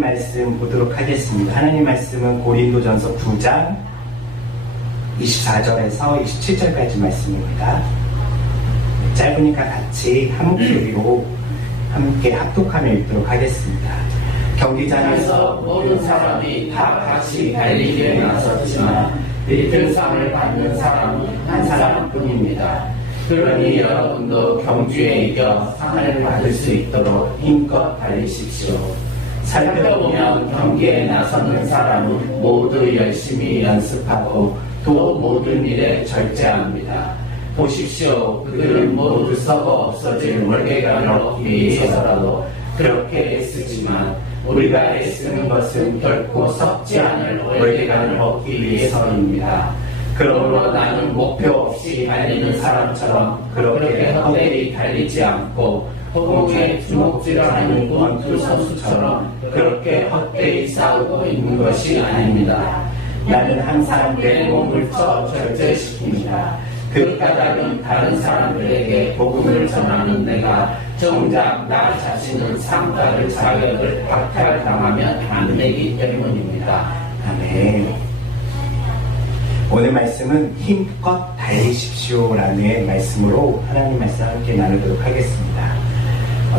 하나님 말씀 보도록 하겠습니다. 하나님 말씀은 고린도전서 9장 24절에서 27절까지 말씀입니다. 짧으니까 같이 한 목소리로 함께 합독하며 읽도록 하겠습니다. 경기장에서 모든 사람이 다 같이 달리기에 나섰지만 1등상을 받는 사람은 한 사람뿐입니다. 그러니 여러분도 경주에 이겨 상을 받을 수 있도록 힘껏 달리십시오. 살펴보면 경기에 나서는 사람은 모두 열심히 연습하고 또 모든 일에 절제합니다. 보십시오. 그들은 모두 썩어 없어질 월계관을 얻기 위해서라도 그렇게 애쓰지만 우리가 애쓰는 것은 결코 썩지 않을 월계관을 얻기 위해서입니다. 그러므로 나는 목표 없이 달리는 사람처럼 그렇게 헛되이 달리지 않고 허공에 주먹질하는 권투 선수처럼 그렇게 헛되이 싸우고 있는 것이 아닙니다. 나는 항상 내 몸을 절제시킵니다. 그 까닭은 다른 사람들에게 복음을 전하는 내가 정작 나 자신은 상따를 자격을 박탈당하면 안 되기 때문입니다. 아멘. 오늘 말씀은 힘껏 달리십시오라는 말씀으로 하나님 말씀 함께 나누도록 하겠습니다.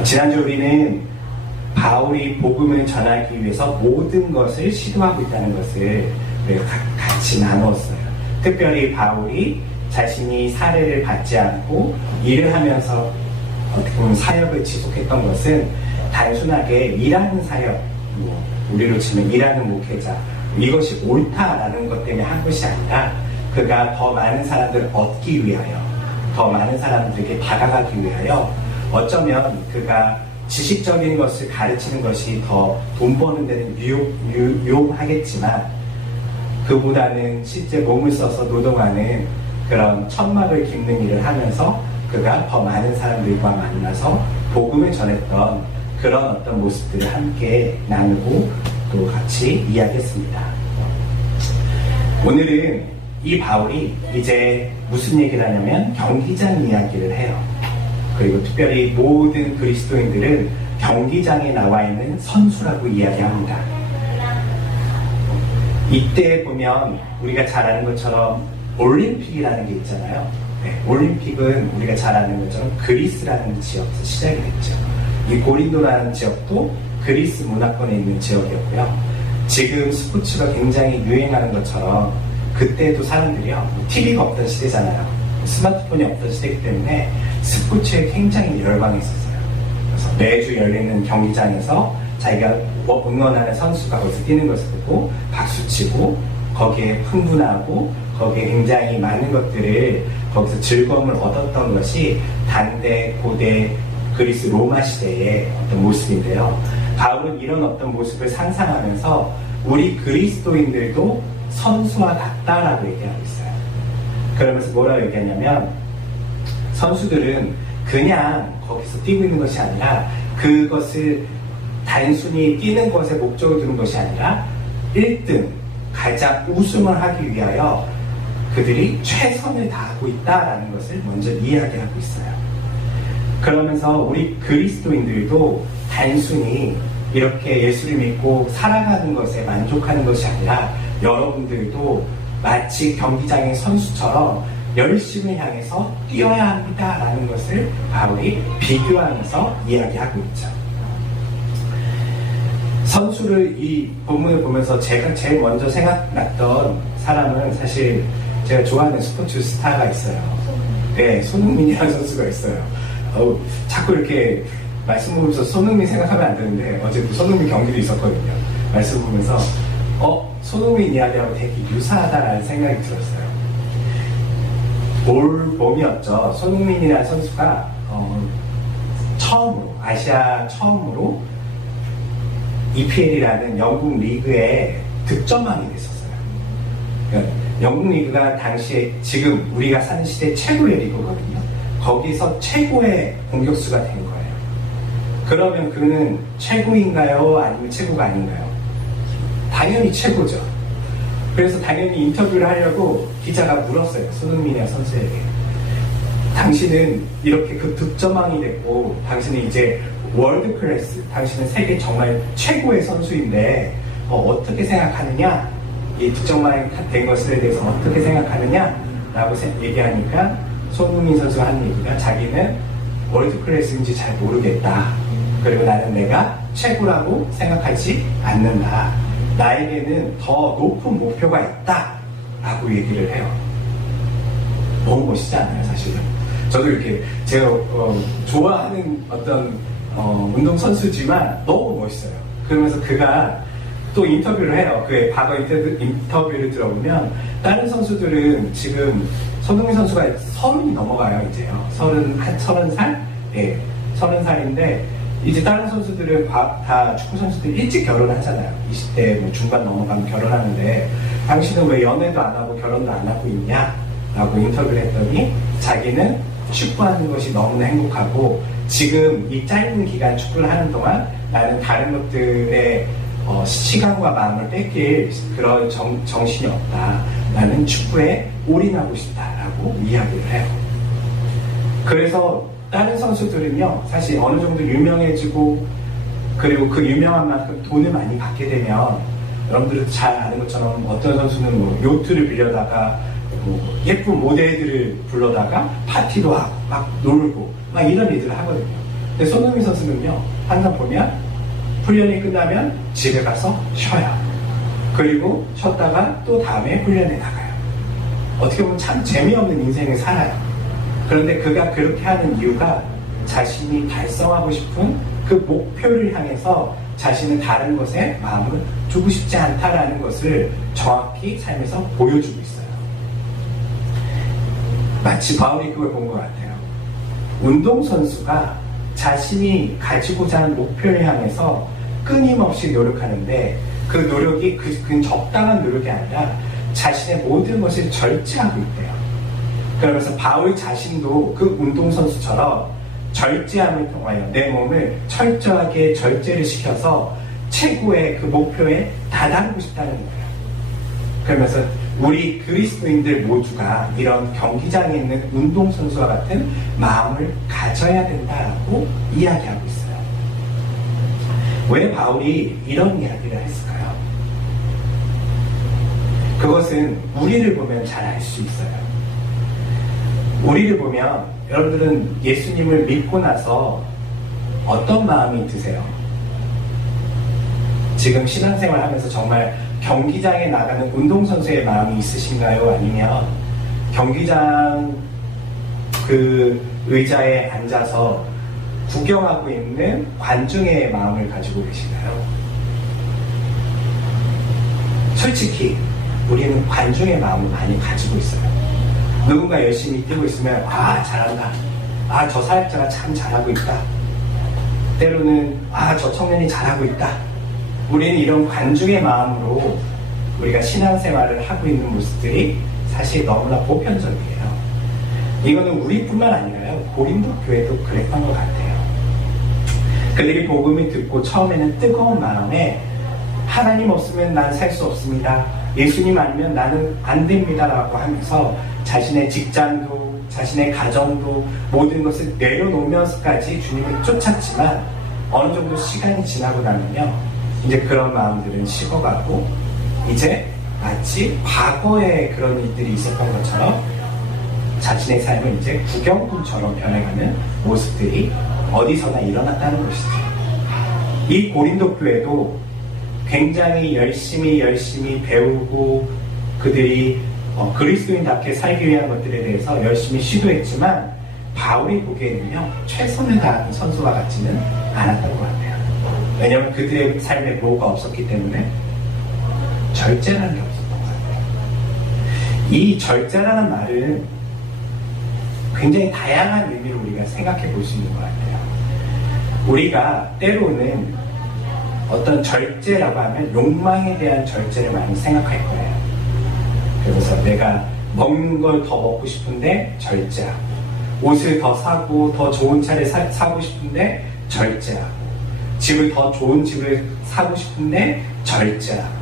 지난주 우리는 바울이 복음을 전하기 위해서 모든 것을 시도하고 있다는 것을 같이 나누었어요. 특별히 바울이 자신이 사례를 받지 않고 일을 하면서 어떻게 보면 사역을 지속했던 것은 단순하게 일하는 사역, 우리로 치면 일하는 목회자, 이것이 옳다라는 것 때문에 한 것이 아니라 그가 더 많은 사람들을 얻기 위하여, 더 많은 사람들에게 다가가기 위하여 어쩌면 그가 지식적인 것을 가르치는 것이 더 돈 버는 데는 유용하겠지만 그보다는 실제 몸을 써서 노동하는 그런 천막을 깁는 일을 하면서 그가 더 많은 사람들과 만나서 복음을 전했던 그런 어떤 모습들을 함께 나누고 또 같이 이야기했습니다. 오늘은 이 바울이 이제 무슨 얘기를 하냐면 경기장 이야기를 해요. 그리고 특별히 모든 그리스도인들은 경기장에 나와 있는 선수라고 이야기합니다. 이때 보면 우리가 잘 아는 것처럼 올림픽이라는 게 있잖아요. 네, 올림픽은 우리가 잘 아는 것처럼 그리스라는 지역에서 시작이 됐죠. 이 고린도라는 지역도 그리스 문화권에 있는 지역이었고요. 지금 스포츠가 굉장히 유행하는 것처럼 그때도 사람들이요, TV가 없던 시대잖아요. 스마트폰이 없던 시대이기 때문에 스포츠에 굉장히 열광했었어요. 그래서 매주 열리는 경기장에서 자기가 응원하는 선수가 거기서 뛰는 것을 보고 박수치고 거기에 흥분하고 거기에 굉장히 많은 것들을 거기서 즐거움을 얻었던 것이 당대 고대 그리스 로마 시대의 어떤 모습인데요. 바울은 이런 어떤 모습을 상상하면서 우리 그리스도인들도 선수와 같다라고 얘기하고 있어요. 그러면서 뭐라고 얘기하냐면 선수들은 그냥 거기서 뛰고 있는 것이 아니라 그것을 단순히 뛰는 것에 목적을 두는 것이 아니라 1등, 가장 우승을 하기 위하여 그들이 최선을 다하고 있다라는 것을 먼저 이야기하고 있어요. 그러면서 우리 그리스도인들도 단순히 이렇게 예수를 믿고 살아가는 것에 만족하는 것이 아니라 여러분들도 마치 경기장의 선수처럼 열심히 향해서 뛰어야 합니다라는 것을 바울이 비교하면서 이야기하고 있죠. 선수를 이 본문을 보면서 제가 제일 먼저 생각났던 사람은 사실 제가 좋아하는 스포츠 스타가 있어요. 네, 손흥민이라는 선수가 있어요. 자꾸 이렇게 말씀 보면서 손흥민 생각하면 안 되는데 어제도 손흥민 경기도 있었거든요. 말씀 보면서 손흥민 이야기하고 되게 유사하다라는 생각이 들었어요. 봄이었죠. 손흥민이라는 선수가 처음으로 아시아 처음으로 EPL이라는 영국 리그에 득점왕이 됐었어요. 그러니까 영국 리그가 당시에 지금 우리가 사는 시대 최고의 리그거든요. 거기서 최고의 공격수가 된 거예요. 그러면 그는 최고인가요? 아니면 최고가 아닌가요? 당연히 최고죠. 그래서 당연히 인터뷰를 하려고 기자가 물었어요. 손흥민이야 선수에게. 당신은 이렇게 그 득점왕이 됐고 당신은 이제 월드 클래스, 당신은 세계 정말 최고의 선수인데 어떻게 생각하느냐, 이 득점왕이 된 것에 대해서 어떻게 생각하느냐 라고 얘기하니까 손흥민 선수가 하는 얘기가 자기는 월드 클래스인지 잘 모르겠다. 그리고 나는 내가 최고라고 생각하지 않는다. 나에게는 더 높은 목표가 있다. 라고 얘기를 해요. 너무 멋있지 않나요, 사실은? 저도 이렇게 제가 좋아하는 어떤 운동선수지만 너무 멋있어요. 그러면서 그가 또 인터뷰를 해요. 그의 과거 인터뷰를 들어보면 다른 선수들은 지금 손흥민 선수가 30이 넘어가요, 이제요. 30살? 예, 30살인데 이제 다른 선수들은 다 축구 선수들 일찍 결혼하잖아요. 20대 뭐 중반 넘어가면 결혼하는데 당신은 왜 연애도 안 하고 결혼도 안 하고 있냐? 라고 인터뷰를 했더니 자기는 축구하는 것이 너무나 행복하고 지금 이 짧은 기간 축구를 하는 동안 나는 다른 것들에 시간과 마음을 뺏길 그런 정신이 없다. 나는 축구에 올인하고 싶다라고 이야기를 해요. 그래서 다른 선수들은요, 사실 어느 정도 유명해지고 그리고 그 유명한 만큼 돈을 많이 받게 되면 여러분들도 잘 아는 것처럼 어떤 선수는 뭐 요트를 빌려다가 뭐 예쁜 모델들을 불러다가 파티도 하고 막 놀고 막 이런 일들을 하거든요. 근데 손흥민 선수는요, 항상 보면 훈련이 끝나면 집에 가서 쉬어요. 그리고 쉬었다가 또 다음에 훈련에 나가요. 어떻게 보면 참 재미없는 인생을 살아요. 그런데 그가 그렇게 하는 이유가 자신이 달성하고 싶은 그 목표를 향해서 자신은 다른 것에 마음을 두고 싶지 않다라는 것을 정확히 삶에서 보여주고 있어요. 마치 바울이 그걸 본 것 같아요. 운동선수가 자신이 가지고자 하는 목표를 향해서 끊임없이 노력하는데 그 노력이 그 적당한 노력이 아니라 자신의 모든 것을 절제하고 있대요. 그러면서 바울 자신도 그 운동선수처럼 절제함을 통하여 내 몸을 철저하게 절제를 시켜서 최고의 그 목표에 다다르고 싶다는 거예요. 그러면서 우리 그리스도인들 모두가 이런 경기장에 있는 운동선수와 같은 마음을 가져야 된다고 이야기하고 있어요. 왜 바울이 이런 이야기를 했을까요? 그것은 우리를 보면 잘 알 수 있어요. 우리를 보면 여러분들은 예수님을 믿고 나서 어떤 마음이 드세요? 지금 신앙생활 하면서 정말 경기장에 나가는 운동선수의 마음이 있으신가요? 아니면 경기장 그 의자에 앉아서 구경하고 있는 관중의 마음을 가지고 계신가요? 솔직히 우리는 관중의 마음을 많이 가지고 있어요. 누군가 열심히 뛰고 있으면 잘한다. 저 사역자가 참 잘하고 있다. 때로는 저 청년이 잘하고 있다. 우리는 이런 관중의 마음으로 우리가 신앙생활을 하고 있는 모습들이 사실 너무나 보편적이에요. 이거는 우리뿐만 아니라요, 고린도 교회도 그랬던 것 같아요. 그들이 복음을 듣고 처음에는 뜨거운 마음에 하나님 없으면 난 살 수 없습니다. 예수님 아니면 나는 안 됩니다 라고 하면서 자신의 직장도 자신의 가정도 모든 것을 내려놓으면서까지 주님을 쫓았지만 어느 정도 시간이 지나고 나면요, 이제 그런 마음들은 식어가고 이제 마치 과거에 그런 일들이 있었던 것처럼 자신의 삶은 이제 구경꾼처럼 변해가는 모습들이 어디서나 일어났다는 것이죠. 이 고린도 교회도 굉장히 열심히 배우고 그들이 그리스도인답게 살기 위한 것들에 대해서 열심히 시도했지만 바울이 보기에는요, 최선을 다하는 선수와 같지는 않았던 것 같아요. 왜냐하면 그들의 삶에 뭐가 없었기 때문에 절제라는 게 없었던 것 같아요. 이 절제라는 말은 굉장히 다양한 의미로 우리가 생각해 볼 수 있는 것 같아요. 우리가 때로는 어떤 절제라고 하면 욕망에 대한 절제를 많이 생각할 거예요. 그래서 내가 먹는 걸 더 먹고 싶은데 절제하고, 옷을 더 사고 더 좋은 차를 사고 싶은데 절제하고, 집을 더 좋은 집을 사고 싶은데 절제하고,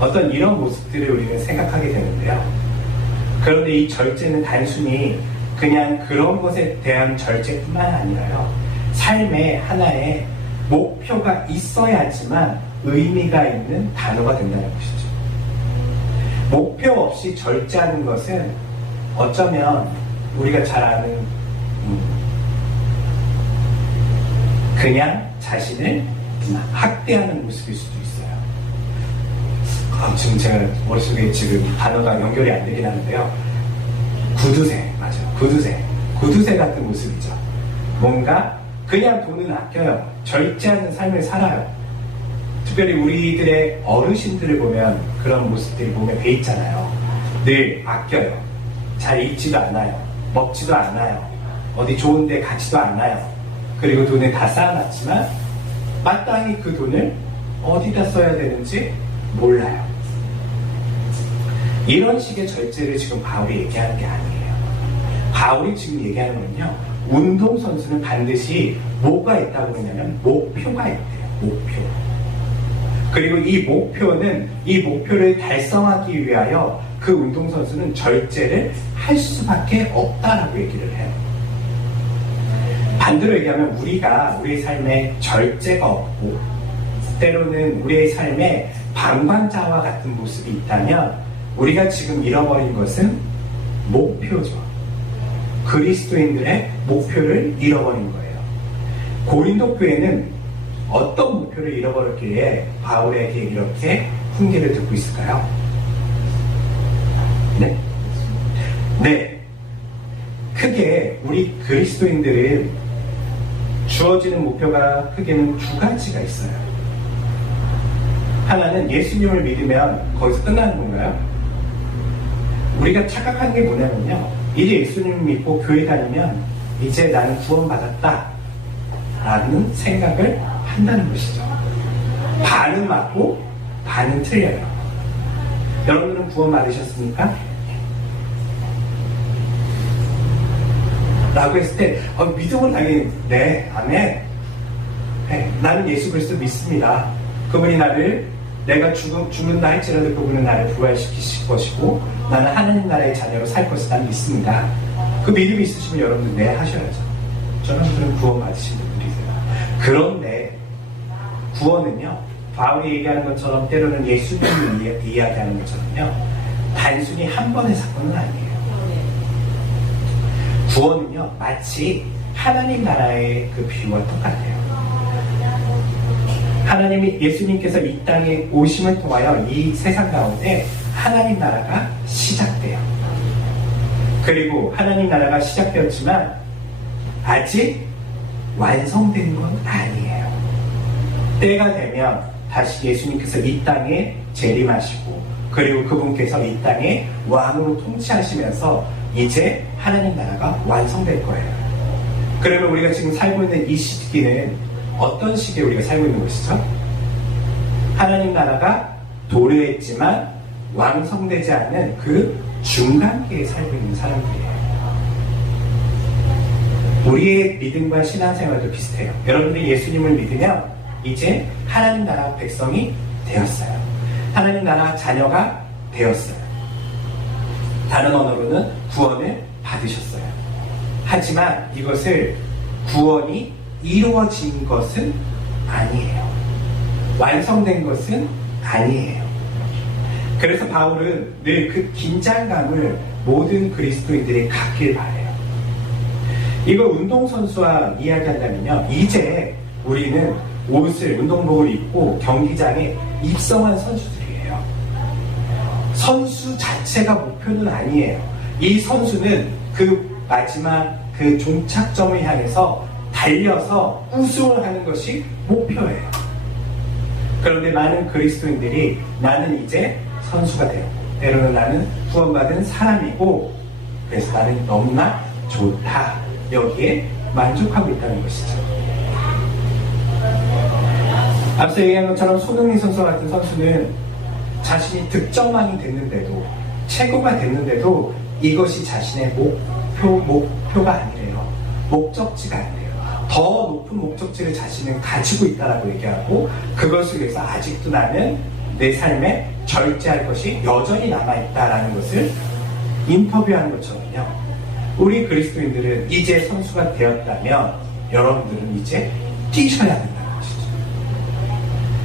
어떤 이런 모습들을 우리는 생각하게 되는데요. 그런데 이 절제는 단순히 그냥 그런 것에 대한 절제뿐만 아니라요, 삶의 하나의 목표가 있어야지만 의미가 있는 단어가 된다는 것이죠. 목표 없이 절제하는 것은 어쩌면 우리가 잘 아는 그냥 자신을 학대하는 모습일 수도 있어요. 지금 제가 머릿속에 지금 단어가 연결이 안 되긴 하는데요. 구두쇠, 맞아요. 구두쇠 같은 모습이죠. 뭔가 그냥 돈을 아껴요. 절제하는 삶을 살아요. 특별히 우리들의 어르신들을 보면 그런 모습들이 몸에 배 있잖아요. 늘 아껴요. 잘 입지도 않아요. 먹지도 않아요. 어디 좋은 데 가지도 않아요. 그리고 돈을 다 쌓아놨지만 마땅히 그 돈을 어디다 써야 되는지 몰라요. 이런 식의 절제를 지금 바울이 얘기하는 게 아니에요. 바울이 지금 얘기하는 건요, 운동선수는 반드시 뭐가 있다고 하냐면 목표가 있대요. 목표. 그리고 이 목표를 달성하기 위하여 그 운동선수는 절제를 할 수밖에 없다라고 얘기를 해요. 반대로 얘기하면 우리가 우리의 삶에 절제가 없고 때로는 우리의 삶에 방관자와 같은 모습이 있다면 우리가 지금 잃어버린 것은 목표죠. 그리스도인들의 목표를 잃어버린 거예요. 고린도 교회는 어떤 목표를 잃어버렸기에 바울에게 이렇게 훈계를 듣고 있을까요? 네. 크게 우리 그리스도인들은 주어지는 목표가 크게는 두 가지가 있어요. 하나는 예수님을 믿으면 거기서 끝나는 건가요? 우리가 착각한 게 뭐냐면요, 이제 예수님을 믿고 교회 다니면 이제 나는 구원받았다 라는 생각을 한다는 것이죠. 반은 맞고 반은 틀려요. 여러분들은 구원받으셨습니까? 라고 했을 때 믿음은 당연히 네, 아멘. 네, 나는 예수 그리스도 믿습니다. 그분이 내가 죽는다 할지라도 그분은 나를 부활시키실 것이고 나는 하나님 나라의 자녀로 살 것을 난 믿습니다. 그 믿음이 있으시면 여러분들 네 하셔야죠. 여러분들은 구원받으신 분들이세요. 그런데 구원은요, 바울이 얘기하는 것처럼 때로는 예수님을 이야기하는 것처럼요, 단순히 한 번의 사건은 아니에요. 구원은요, 마치 하나님 나라의 그 비유와 똑같아요. 예수님께서 이 땅에 오심을 통하여 이 세상 가운데 하나님 나라가 시작돼요. 그리고 하나님 나라가 시작되었지만 아직 완성된 건 아니에요. 때가 되면 다시 예수님께서 이 땅에 재림하시고 그리고 그분께서 이 땅에 왕으로 통치하시면서 이제 하나님 나라가 완성될 거예요. 그러면 우리가 지금 살고 있는 이 시기는 어떤 시기에 우리가 살고 있는 것이죠? 하나님 나라가 도래했지만 완성되지 않는 그 중간기에 살고 있는 사람들이에요. 우리의 믿음과 신앙생활도 비슷해요. 여러분들이 예수님을 믿으면 이제 하나님 나라 백성이 되었어요. 하나님 나라 자녀가 되었어요. 다른 언어로는 구원을 받으셨어요. 하지만 이것을 구원이 이루어진 것은 아니에요. 완성된 것은 아니에요. 그래서 바울은 늘 그 긴장감을 모든 그리스도인들이 갖길 바래요. 이걸 운동선수와 이야기한다면요, 이제 우리는 운동복을 입고 경기장에 입성한 선수들이에요. 선수 자체가 목표는 아니에요. 이 선수는 그 마지막 그 종착점을 향해서 달려서 우승을 하는 것이 목표예요. 그런데 많은 그리스도인들이 나는 이제 선수가 되었고 때로는 나는 구원받은 사람이고 그래서 나는 너무나 좋다, 여기에 만족하고 있다는 것이죠. 앞서 얘기한 것처럼 손흥민 선수 같은 선수는 자신이 득점왕이 됐는데도, 최고가 됐는데도 이것이 자신의 목표가 아니래요. 목적지가 아니래요. 더 높은 목적지를 자신은 가지고 있다라고 얘기하고, 그것을 위해서 아직도 나는 내 삶에 절제할 것이 여전히 남아있다라는 것을 인터뷰하는 것처럼요, 우리 그리스도인들은 이제 선수가 되었다면 여러분들은 이제 뛰셔야 된다는 것이죠.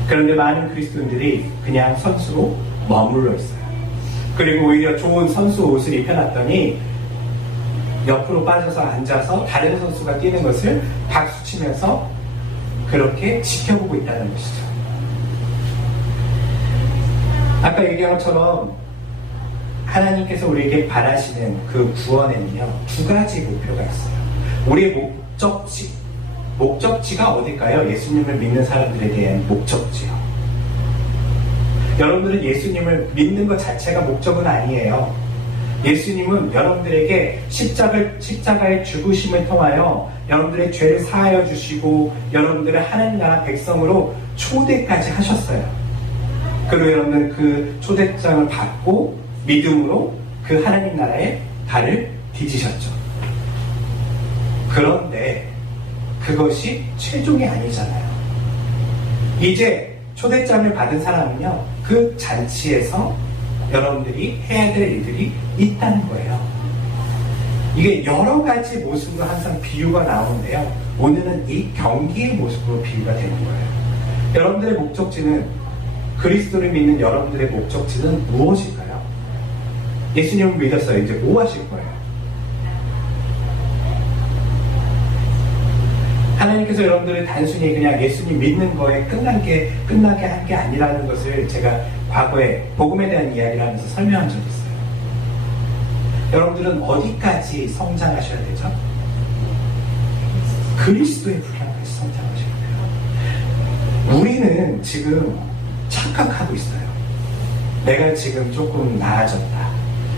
그런데 많은 그리스도인들이 그냥 선수로 머물러 있어요. 그리고 오히려 좋은 선수 옷을 입혀놨더니 옆으로 빠져서 앉아서 다른 선수가 뛰는 것을 박수치면서 그렇게 지켜보고 있다는 것이죠. 아까 얘기한 것처럼 하나님께서 우리에게 바라시는 그 구원에는요, 두 가지 목표가 있어요. 우리의 목적지가 어딜까요? 예수님을 믿는 사람들에 대한 목적지요. 여러분들은 예수님을 믿는 것 자체가 목적은 아니에요. 예수님은 여러분들에게 십자가의 죽으심을 통하여 여러분들의 죄를 사하여 주시고 여러분들을 하나님 나라 백성으로 초대까지 하셨어요. 그리고 여러분들은 그 초대장을 받고 믿음으로 그 하나님 나라에 발을 디디셨죠. 그런데 그것이 최종이 아니잖아요. 이제 초대장을 받은 사람은요, 그 잔치에서 여러분들이 해야 될 일들이 있다는 거예요. 이게 여러 가지 모습으로 항상 비유가 나오는데요. 오늘은 이 경기의 모습으로 비유가 되는 거예요. 여러분들의 목적지는, 그리스도를 믿는 여러분들의 목적지는 무엇일까요? 예수님을 믿었어요. 이제 뭐 하실 거예요? 하나님께서 여러분들을 단순히 그냥 예수님 믿는 거에 끝나게 한 게 아니라는 것을 제가 과거에 복음에 대한 이야기를 하면서 설명한 적이 있어요. 여러분들은 어디까지 성장하셔야 되죠? 그리스도의 분량까지 성장하셔야 돼요. 우리는 지금 착각하고 있어요. 내가 지금 조금 나아졌다.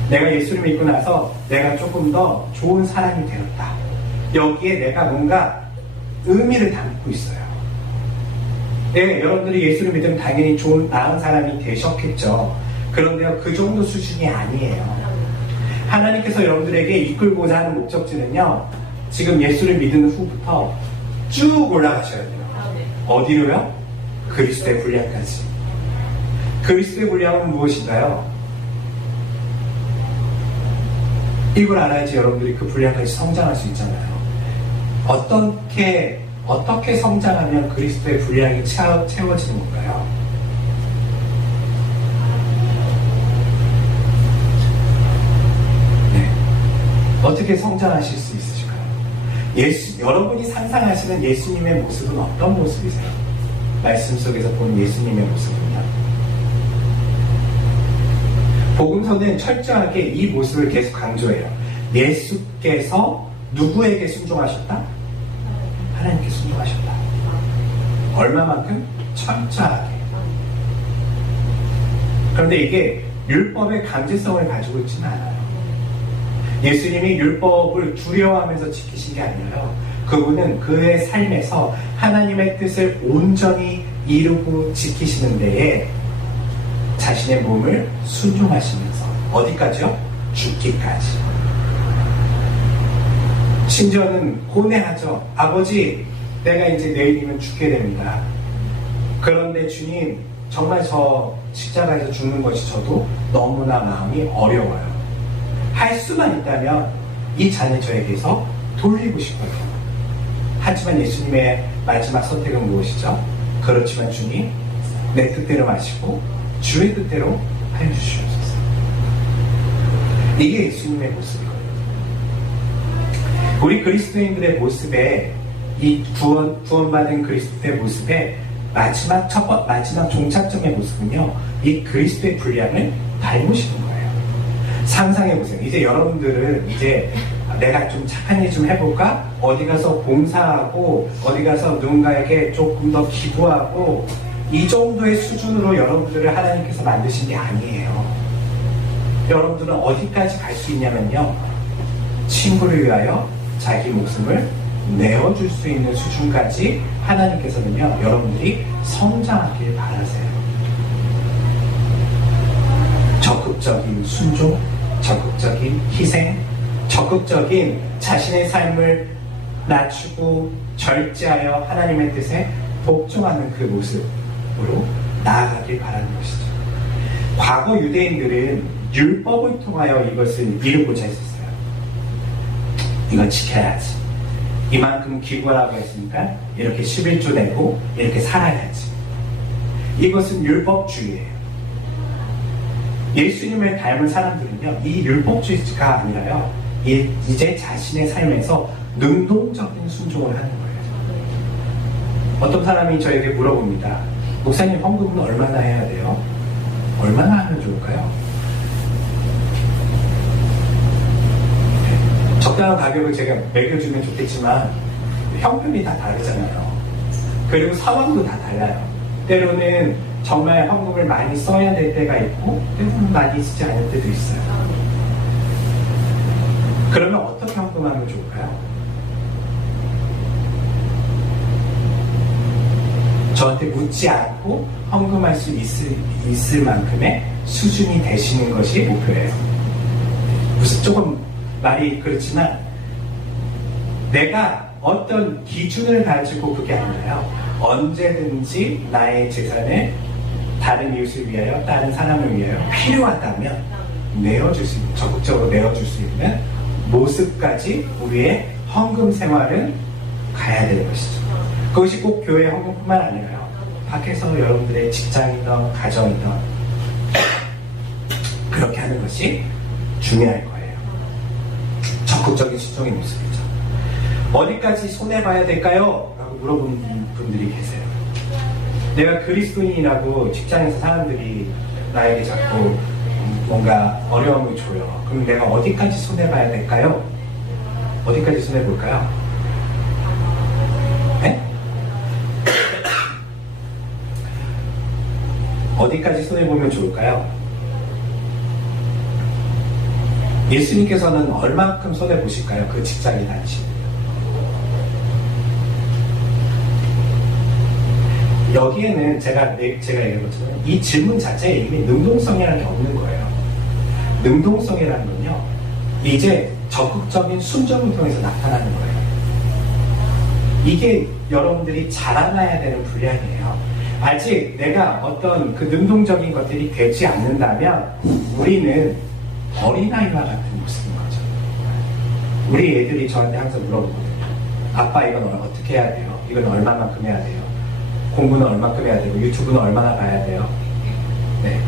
내가 예수를 믿고 나서 내가 조금 더 좋은 사람이 되었다. 여기에 내가 뭔가 의미를 담고 있어요. 네, 여러분들이 예수를 믿으면 당연히 좋은, 나은 사람이 되셨겠죠. 그런데요, 그 정도 수준이 아니에요. 하나님께서 여러분들에게 이끌고자 하는 목적지는요, 지금 예수를 믿은 후부터 쭉 올라가셔야 돼요. 어디로요? 그리스도의 분량까지. 그리스도의 분량은 무엇인가요? 이걸 알아야지 여러분들이 그 분량까지 성장할 수 있잖아요. 어떻게 성장하면 그리스도의 분량이 채워지는 건가요? 네. 어떻게 성장하실 수 있으실까요? 여러분이 상상하시는 예수님의 모습은 어떤 모습이세요? 말씀 속에서 본 예수님의 모습은요? 복음서는 철저하게 이 모습을 계속 강조해요. 예수께서 누구에게 순종하셨다? 하나님께 순종하셨다. 얼마만큼? 철저하게. 그런데 이게 율법의 강제성을 가지고 있지는 않아요. 예수님이 율법을 두려워하면서 지키신 게 아니라요. 그분은 그의 삶에서 하나님의 뜻을 온전히 이루고 지키시는 데에 자신의 몸을 순종하시면서 어디까지요? 죽기까지. 심지어는 고뇌하죠. 아버지, 내가 이제 내일이면 죽게 됩니다. 그런데 주님, 정말 저 십자가에서 죽는 것이 저도 너무나 마음이 어려워요. 할 수만 있다면 이 잔을 저에게서 돌리고 싶어요. 하지만 예수님의 마지막 선택은 무엇이죠? 그렇지만 주님, 내 뜻대로 마시고 주의 뜻대로 하여 주시옵소서. 이게 예수님의 모습이거든요. 우리 그리스도인들의 모습에, 이 구원받은 그리스도의 모습에 마지막 종착점의 모습은요, 이 그리스도의 분량을 닮으시는 거예요. 상상해보세요. 이제 여러분들은 이제 내가 좀 착한 일 좀 해볼까? 어디 가서 봉사하고, 어디 가서 누군가에게 조금 더 기부하고, 이 정도의 수준으로 여러분들을 하나님께서 만드신 게 아니에요. 여러분들은 어디까지 갈 수 있냐면요, 친구를 위하여 자기 목숨을 내어줄 수 있는 수준까지 하나님께서는요, 여러분들이 성장하길 바라세요. 적극적인 순종, 적극적인 희생, 적극적인 자신의 삶을 낮추고 절제하여 하나님의 뜻에 복종하는 그 모습으로 나아가길 바라는 것이죠. 과거 유대인들은 율법을 통하여 이것을 이루고자 했었어요. 이건 지켜야지. 이만큼 기부하라고 했으니까 이렇게 11조 내고 이렇게 살아야지. 이것은 율법주의예요. 예수님을 닮은 사람들은요, 이 율법주의가 아니라요, 이제 자신의 삶에서 능동적인 순종을 하는 거예요. 어떤 사람이 저에게 물어봅니다. 목사님, 헌금은 얼마나 해야 돼요? 얼마나 하면 좋을까요? 적당한 가격을 제가 매겨주면 좋겠지만 형편이 다 다르잖아요. 그리고 상황도 다 달라요. 때로는 정말 헌금을 많이 써야 될 때가 있고 때로는 많이 쓰지 않을 때도 있어요. 그러면 어떻게 헌금하면 좋을까요? 저한테 묻지 않고 헌금할 수 있을 만큼의 수준이 되시는 것이 목표예요. 무슨 조금 말이 그렇지만 내가 어떤 기준을 가지고 그게 아니라요. 언제든지 나의 재산을 다른 이웃을 위하여, 다른 사람을 위하여 필요하다면 내어줄 수 있는, 적극적으로 내어줄 수 있는 모습까지 우리의 헌금 생활은 가야 되는 것이죠. 그것이 꼭 교회 헌금뿐만 아니라요. 밖에서 여러분들의 직장이든 가정이든 그렇게 하는 것이 중요할 거예요. 적극적인 순종의 모습이죠. 어디까지 손해봐야 될까요? 라고 물어보는 분들이 계세요. 내가 그리스도인이라고 직장에서 사람들이 나에게 자꾸 뭔가 어려움을 줘요. 그럼 내가 어디까지 손해봐야 될까요? 어디까지 손해볼까요? 네? 어디까지 손해보면 좋을까요? 예수님께서는 얼만큼 손해보실까요? 그 직장에 다니시는. 여기에는 제가 얘기한 것처럼 이 질문 자체에 이미 능동성이라는 게 없는 거예요. 능동성이라는 건요, 이제 적극적인 순종을 통해서 나타나는 거예요. 이게 여러분들이 자라나야 되는 분량이에요. 아직 내가 어떤 그 능동적인 것들이 되지 않는다면 우리는 어린아이와 같은 모습인 거죠. 우리 애들이 저한테 항상 물어보거든요. 아빠, 이건 어떻게 해야 돼요? 이건 얼마만큼 해야 돼요? 공부는 얼마큼 해야 되고 유튜브는 얼마나 봐야 돼요? 네.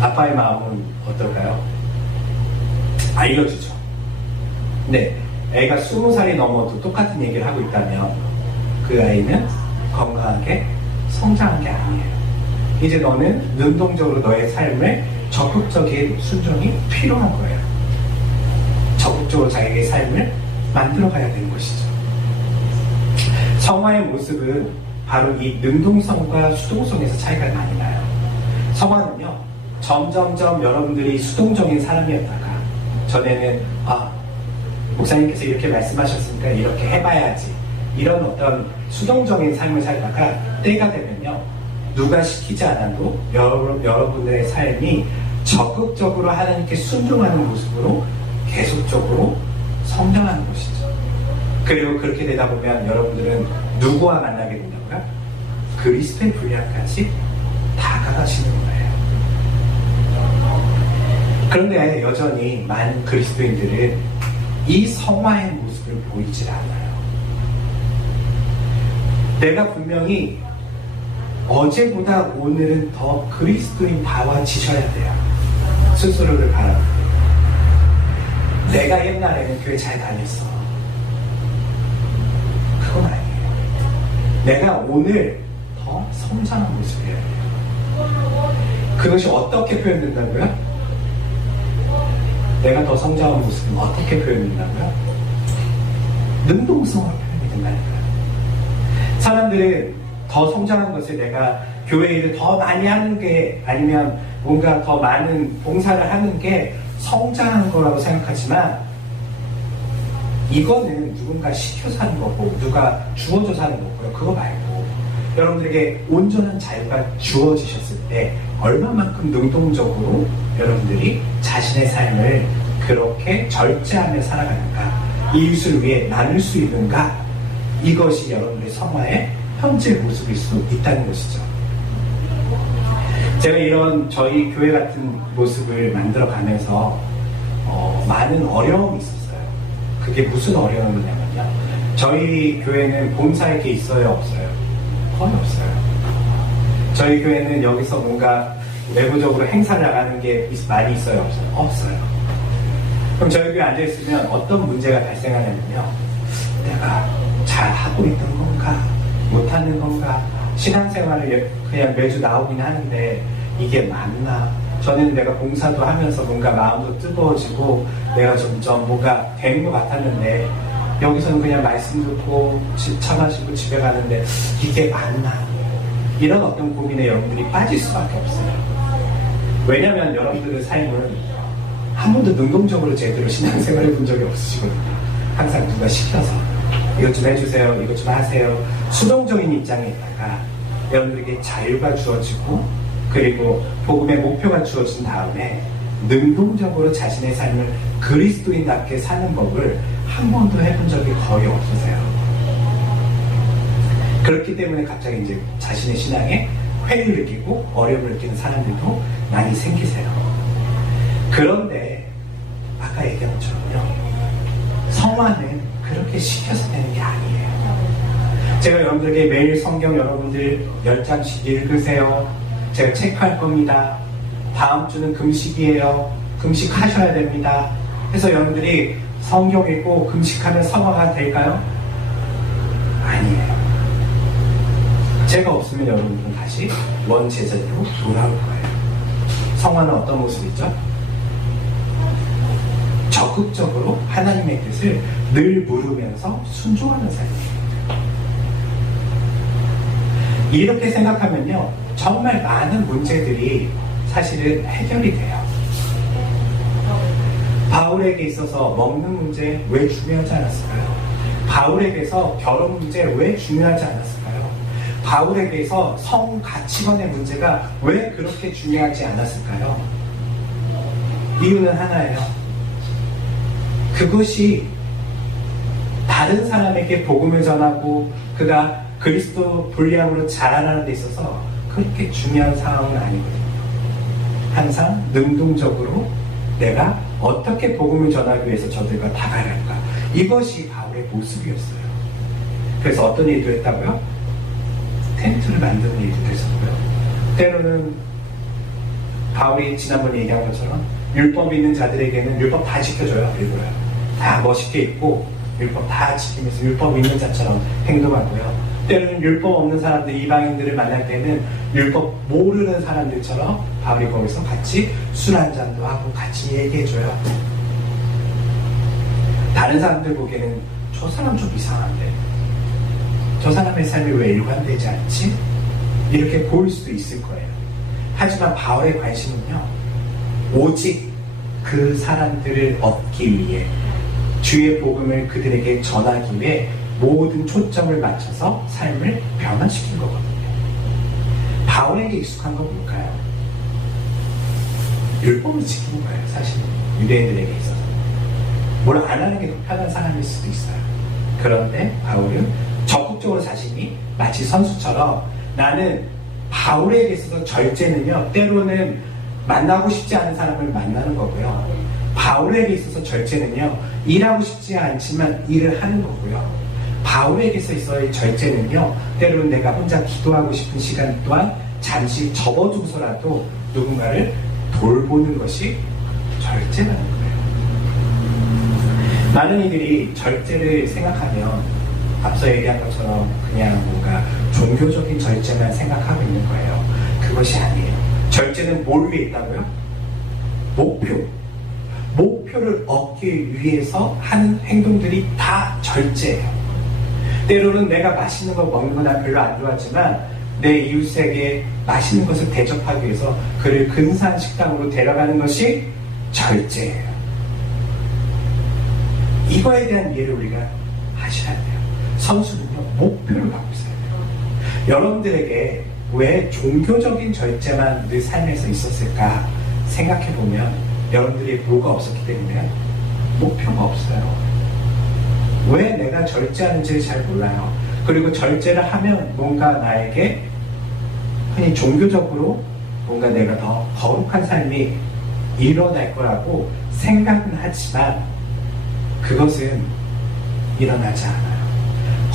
아빠의 마음은 어떨까요? 알려주죠. 근데 애가 20살이 넘어도 똑같은 얘기를 하고 있다면 그 아이는 건강하게 성장한 게 아니에요. 이제 너는 능동적으로 너의 삶을 적극적인 순종이 필요한 거예요. 적극적으로 자기의 삶을 만들어가야 되는 것이죠. 성화의 모습은 바로 이 능동성과 수동성에서 차이가 많이 나요. 성화는요, 점점점 여러분들이 수동적인 사람이었다가 전에는 목사님께서 이렇게 말씀하셨으니까 이렇게 해봐야지, 이런 어떤 수동적인 삶을 살다가 때가 되면요, 누가 시키지 않아도 여러분들의 삶이 적극적으로 하나님께 순종하는 모습으로 계속적으로 성장하는 것이죠. 그리고 그렇게 되다 보면 여러분들은 누구와 만나게 된다고요? 그리스도의 분량까지 다가가시는 거예요. 그런데 여전히 많은 그리스도인들은 이 성화의 모습을 보이질 않아요. 내가 분명히 어제보다 오늘은 더 그리스도인 다워지셔야 돼요. 스스로를 바라보고. 내가 옛날에는 교회 잘 다녔어. 그건 아니에요. 내가 오늘 더 성장한 모습이어야 돼요. 그것이 어떻게 표현된다고요? 내가 더 성장한 모습은 어떻게 표현된다고요? 능동성으로 표현이 된다니까요. 사람들은 더 성장한 것을 내가 교회 일을 더 많이 하는 게, 아니면 뭔가 더 많은 봉사를 하는 게 성장한 거라고 생각하지만, 이거는 누군가 시켜서 하는 거고 누가 주어져서 하는 거고요. 그거 말고 여러분들에게 온전한 자유가 주어지셨을 때 얼마만큼 능동적으로 여러분들이 자신의 삶을 그렇게 절제하며 살아가는가, 이웃을 위해 나눌 수 있는가, 이것이 여러분들의 성화의 현재 모습일 수 있다는 것이죠. 제가 이런 저희 교회 같은 모습을 만들어 가면서 많은 어려움이 있었어요. 그게 무슨 어려움이냐면요, 저희 교회는 본사에 게 있어요, 없어요? 거의 없어요. 저희 교회는 여기서 뭔가 외부적으로 행사를 나가는 게 많이 있어요, 없어요? 없어요. 그럼 저희 교회에 앉아있으면 어떤 문제가 발생하냐면요. 내가 잘하고 있던 건가? 못하는 건가? 신앙생활을 그냥 매주 나오긴 하는데 이게 맞나? 전에는 내가 봉사도 하면서 뭔가 마음도 뜨거워지고 내가 점점 뭔가 되는 것 같았는데 여기서는 그냥 말씀 듣고 차 마시고 집에 가는데 이게 맞나? 이런 어떤 고민에 여러분들이 빠질 수밖에 없어요. 왜냐면 여러분들의 삶은 한 번도 능동적으로 제대로 신앙생활 해본 적이 없으시거든요. 항상 누가 시켜서 이것 좀 해주세요, 이것 좀 하세요. 수동적인 입장에 있다가 여러분들에게 자유가 주어지고 그리고 복음의 목표가 주어진 다음에 능동적으로 자신의 삶을 그리스도인답게 사는 법을 한 번도 해본 적이 거의 없으세요. 그렇기 때문에 갑자기 이제 자신의 신앙에 회의를 느끼고 어려움을 느끼는 사람들도 많이 생기세요. 그런데 아까 얘기한 것처럼요, 성화는 그렇게 시켜서 되는 게 아니에요. 제가 여러분들에게 매일 성경 여러분들 10장씩 읽으세요. 제가 체크할 겁니다. 다음 주는 금식이에요. 금식하셔야 됩니다. 그래서 여러분들이 성경 읽고 금식하면 성화가 될까요? 아니에요. 제가 없으면 여러분들은 다시 원제자리로 돌아올 거예요. 성화는 어떤 모습이죠? 적극적으로 하나님의 뜻을 늘 물으면서 순종하는 삶입니다. 이렇게 생각하면요, 정말 많은 문제들이 사실은 해결이 돼요. 바울에게 있어서 먹는 문제 왜 중요하지 않았을까요? 바울에게서 결혼 문제 왜 중요하지 않았을까요? 바울에게서 성 가치관의 문제가 왜 그렇게 중요하지 않았을까요? 이유는 하나예요. 그것이 다른 사람에게 복음을 전하고 그가 그리스도 분량으로 자라나는 데 있어서 그렇게 중요한 상황은 아니거든요. 항상 능동적으로 내가 어떻게 복음을 전하기 위해서 저들과 다가갈까, 이것이 바울의 모습이었어요. 그래서 어떤 일도 했다고요? 텐트를 만드는 일도 했었고요. 때로는 바울이 지난번에 얘기한 것처럼 율법 있는 자들에게는 율법 다 지켜줘요. 일부러요. 다 멋있게 입고 율법 다 지키면서 율법 있는 자처럼 행동하고요. 때로는 율법 없는 사람들, 이방인들을 만날 때는 율법 모르는 사람들처럼 바울이 거기서 같이 술 한잔도 하고 같이 얘기해줘요. 다른 사람들 보기에는 저 사람 좀 이상한데, 저 사람의 삶이 왜 일관되지 않지? 이렇게 보일 수도 있을 거예요. 하지만 바울의 관심은요, 오직 그 사람들을 얻기 위해, 주의 복음을 그들에게 전하기 위해 모든 초점을 맞춰서 삶을 변화시킨 거거든요. 바울에게 익숙한 건 뭘까요? 율법을 지키는 거예요, 사실. 유대인들에게 있어서. 뭘 안 하는 게 더 편한 사람일 수도 있어요. 그런데 바울은 적극적으로 자신이 마치 선수처럼, 나는 바울에게 있어서 절제는요, 때로는 만나고 싶지 않은 사람을 만나는 거고요. 바울에게 있어서 절제는요, 일하고 싶지 않지만 일을 하는 거고요. 바울에게 있어서의 절제는요, 때로는 내가 혼자 기도하고 싶은 시간 또한 잠시 접어두고서라도 누군가를 돌보는 것이 절제라는 거예요. 많은 이들이 절제를 생각하면 앞서 얘기한 것처럼 그냥 뭔가 종교적인 절제만 생각하고 있는 거예요. 그것이 아니에요. 절제는 뭘 위해 있다고요? 목표를 얻기 위해서 하는 행동들이 다 절제예요. 때로는 내가 맛있는 거 먹는 거 난 별로 안 좋아하지만 내 이웃에게 맛있는 것을 대접하기 위해서 그를 근사한 식당으로 데려가는 것이 절제예요. 이거에 대한 이해를 우리가 하셔야 돼요. 선수는요, 목표를 갖고 있어야 돼요. 여러분들에게 왜 종교적인 절제만 늘 삶에서 있었을까 생각해보면 여러분들이 뭐가 없었기 때문에 목표가 없어요. 왜 내가 절제하는지를 잘 몰라요. 그리고 절제를 하면 뭔가 나에게 흔히 종교적으로 뭔가 내가 더 거룩한 삶이 일어날 거라고 생각은 하지만 그것은 일어나지 않아요.